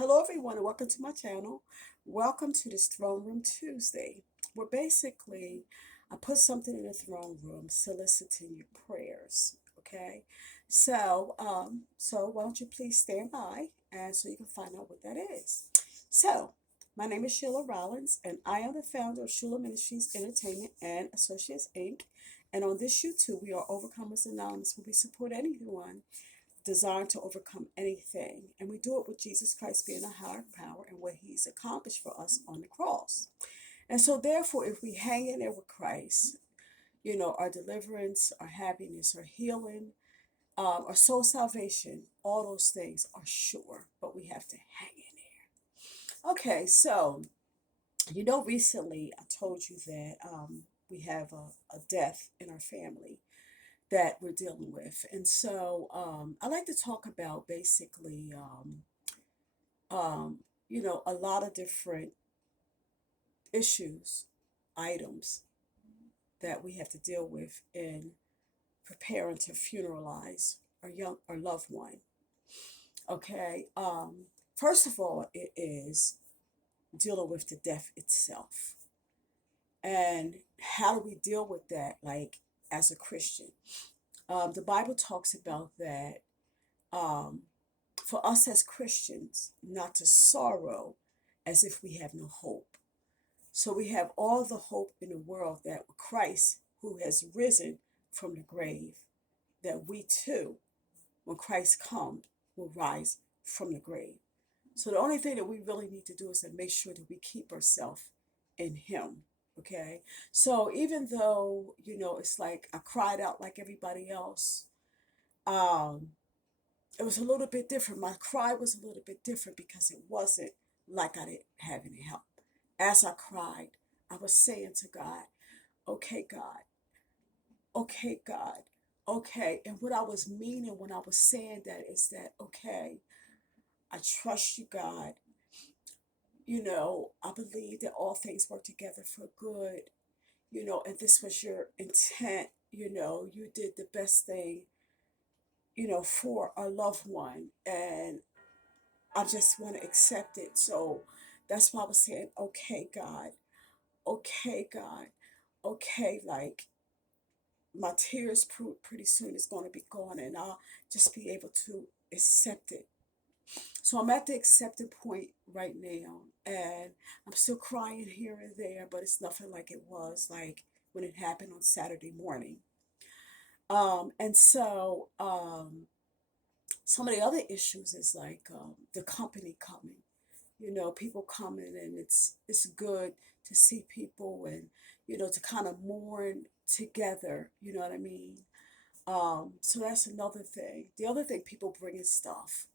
Hello, everyone, and welcome to my channel. Welcome to this Throne Room Tuesday, where basically I put something in the throne room soliciting your prayers. Okay, so why don't you please stand by and so you can find out what that is. So, my name is Sheila Rollins, and I am the founder of H.U.L.A Ministries Entertainment and Associates Inc. And on this YouTube, we are Overcomers Anonymous, where we support anyone designed to overcome anything. And we do it with Jesus Christ being a higher power and what he's accomplished for us on the cross. And so, therefore, if we hang in there with Christ, our deliverance, our happiness, our healing, our soul salvation, all those things are sure, but we have to hang in there. Okay, so, recently I told you that we have a death in our family that we're dealing with. And so I like to talk about basically, a lot of different issues, items that we have to deal with in preparing to funeralize our loved one. Okay. First of all, it is dealing with the death itself. And how do we deal with that, like as a Christian? The Bible talks about that um, for us as Christians not to sorrow as if we have no hope. So we have all the hope in the world that Christ, who has risen from the grave, that we too, when Christ comes, will rise from the grave. So the only thing that we really need to do is to make sure that we keep ourselves in Him. Okay. So even though, it's like I cried out like everybody else, um, it was a little bit different. My cry was a little bit different because it wasn't like I didn't have any help. As I cried, I was saying to God, okay, God, okay, God, okay. And what I was meaning when I was saying that is that, okay, I trust you, God. I believe that all things work together for good, and this was your intent. You did the best thing, for our loved one. And I just want to accept it. So that's why I was saying, okay, God, okay, like my tears pretty soon is going to be gone and I'll just be able to accept it. So I'm at the accepting point right now and I'm still crying here and there, but it's nothing like it was like when it happened on Saturday morning. And so some of the other issues is like the company coming. People coming and it's good to see people and to kind of mourn together, you know what I mean? So that's another thing. The other thing, people bringing stuff,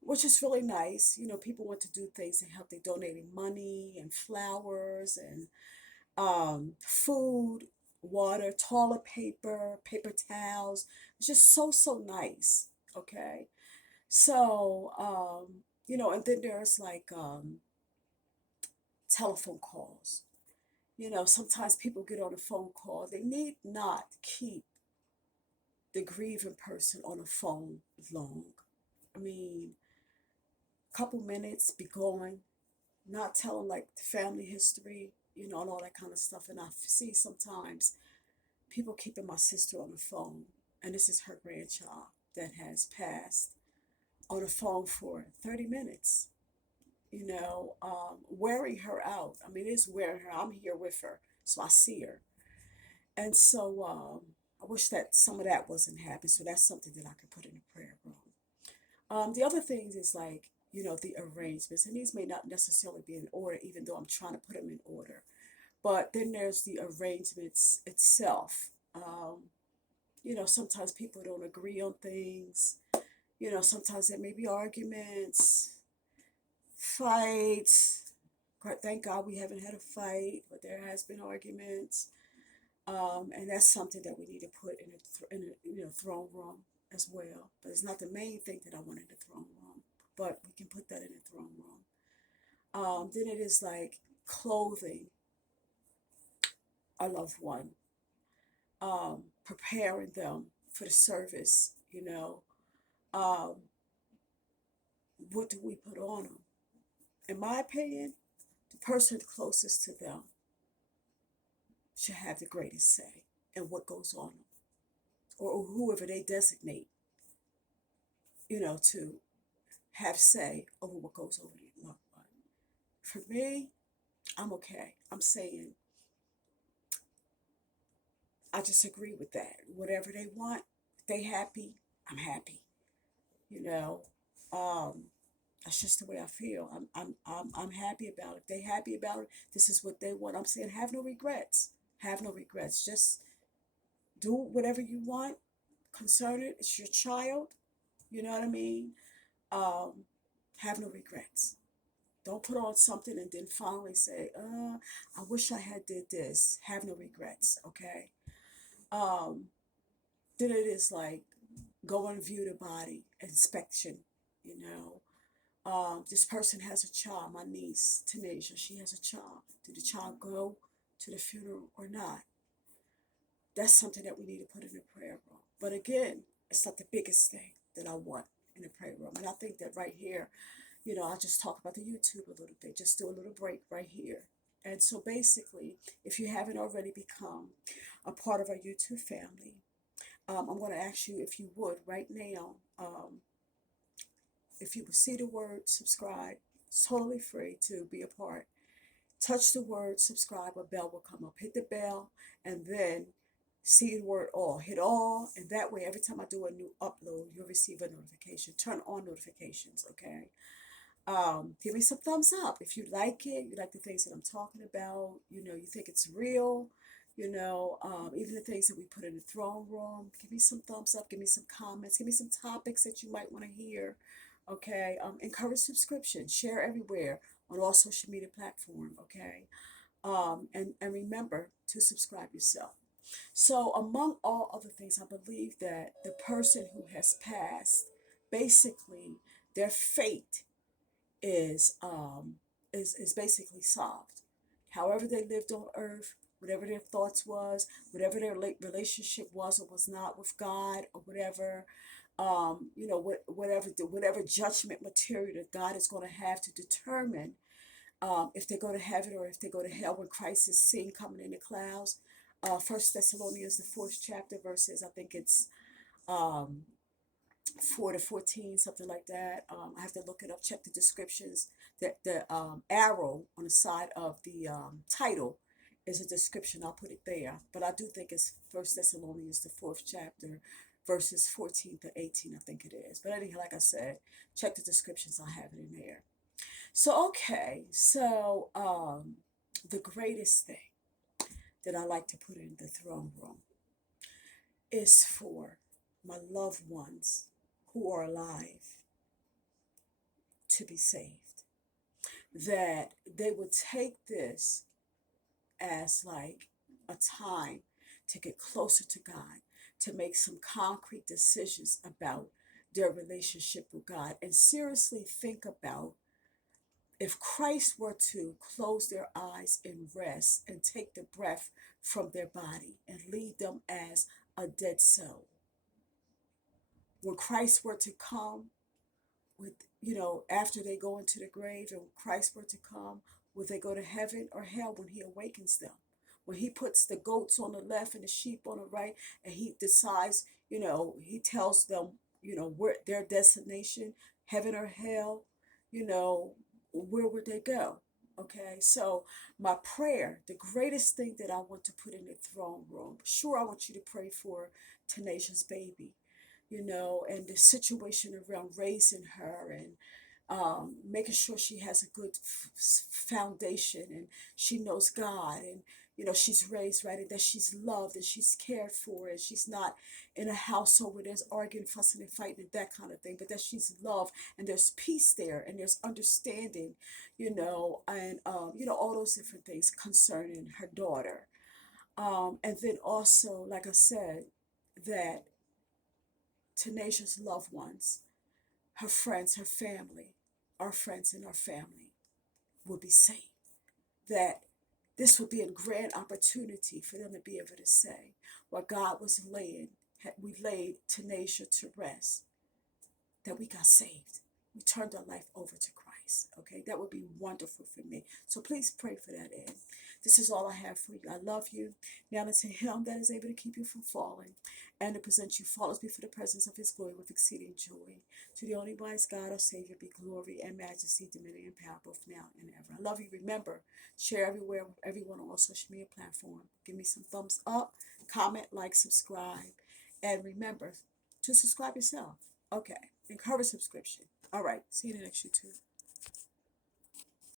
which is really nice. People want to do things and help. They donating money and flowers and food, water, toilet paper, paper towels. It's just so nice. Okay. So, and then there's like telephone calls. Sometimes people get on a phone call. They need not keep the grieving person on the phone long. I mean, a couple minutes, be going, not telling like the family history, and all that kind of stuff. And I see sometimes people keeping my sister on the phone, and this is her grandchild that has passed on the phone for 30 minutes, wearing her out. I mean, it's wearing her. I'm here with her, so I see her. And so I wish that some of that wasn't happening. So that's something that I could put in the prayer room. The other things is like, the arrangements, and these may not necessarily be in order, even though I'm trying to put them in order. But then there's the arrangements itself. Sometimes people don't agree on things. Sometimes there may be arguments, fights. Thank God we haven't had a fight, but there has been arguments. And that's something that we need to put in a throne room as well. But it's not the main thing that I want in the throne room, but we can put that in the throne room. Then it is like clothing a loved one, preparing them for the service, um, what do we put on them? In my opinion, the person closest to them should have the greatest say in what goes on them, or whoever they designate, to have say over what goes over their loved one. For me, I'm okay. I'm saying I just agree with that. Whatever they want, if they happy, I'm happy. You know, um, that's just the way I feel. I'm happy about it. If they happy about it, this is what they want. I'm saying have no regrets. Have no regrets. Just do whatever you want. Concern it. It's your child. You know what I mean? Um, have no regrets. Don't put on something and then finally say, I wish I had did this. Have no regrets, okay? Um, then it is like go and view the body, inspection, you know. This person has a child, my niece, Tanisha, she has a child. Did the child go to the funeral or not? That's something that we need to put in the prayer room. But again, it's not the biggest thing that I want in the prayer room. And I think that right here, I'll just talk about the YouTube a little bit, just do a little break right here. And so basically, if you haven't already become a part of our YouTube family, I'm going to ask you if you would right now, if you would see the word subscribe, it's totally free to be a part. Touch the word subscribe, a bell will come up. Hit the bell and then see the word all. Hit all, and that way, every time I do a new upload, you'll receive a notification. Turn on notifications, okay? Give me some thumbs up if you like it. You like the things that I'm talking about. You think it's real. Even the things that we put in the throne room. Give me some thumbs up. Give me some comments. Give me some topics that you might want to hear. Okay. Encourage subscription. Share everywhere on all social media platform. Okay. And remember to subscribe yourself. So among all other things, I believe that the person who has passed, basically, their fate is basically solved. However they lived on earth, whatever their thoughts was, whatever their relationship was or was not with God or whatever, whatever judgment material that God is going to have to determine if they go to heaven or if they go to hell when Christ is seen coming in the clouds. First Thessalonians, the fourth chapter, verses, I think it's um, 4 to 14, something like that. I have to look it up, check the descriptions. The arrow on the side of the title is a description. I'll put it there. But I do think it's First Thessalonians, the fourth chapter, verses 14 to 18, I think it is. But anyhow, like I said, check the descriptions. I have it in there. So, okay. So, the greatest thing that I like to put in the throne room is for my loved ones who are alive to be saved. That they would take this as like a time to get closer to God, to make some concrete decisions about their relationship with God, and seriously think about if Christ were to close their eyes in rest and take the breath from their body and leave them as a dead soul. When Christ were to come with, after they go into the grave and Christ were to come, will they go to heaven or hell when he awakens them? When he puts the goats on the left and the sheep on the right, and he decides, he tells them, where their destination, heaven or hell, where would they go? Okay, so my prayer, the greatest thing that I want to put in the throne room, sure, I want you to pray for Tenacious baby, and the situation around raising her and making sure she has a good foundation and she knows God and she's raised right and that she's loved and she's cared for and she's not in a household where there's arguing, fussing and fighting and that kind of thing, but that she's loved and there's peace there and there's understanding, and all those different things concerning her daughter. And then also, like I said, that Tenacious loved ones, her friends, her family, our friends and our family will be saved. That this would be a grand opportunity for them to be able to say, while God was laying, we laid Tenacious to rest, that we got saved. we turn their life over to Christ. Okay, that would be wonderful for me. So please pray for that, Ed. This is all I have for you. I love you. Now unto him that is able to keep you from falling and to present you faultless before the presence of his glory with exceeding joy. To the only wise God, our Savior, be glory and majesty, dominion, and power, both now and ever. I love you. Remember, share everywhere with everyone on all social media platforms. Give me some thumbs up, comment, like, subscribe, and remember to subscribe yourself. Okay, encourage subscription. All right, see you in the next YouTube.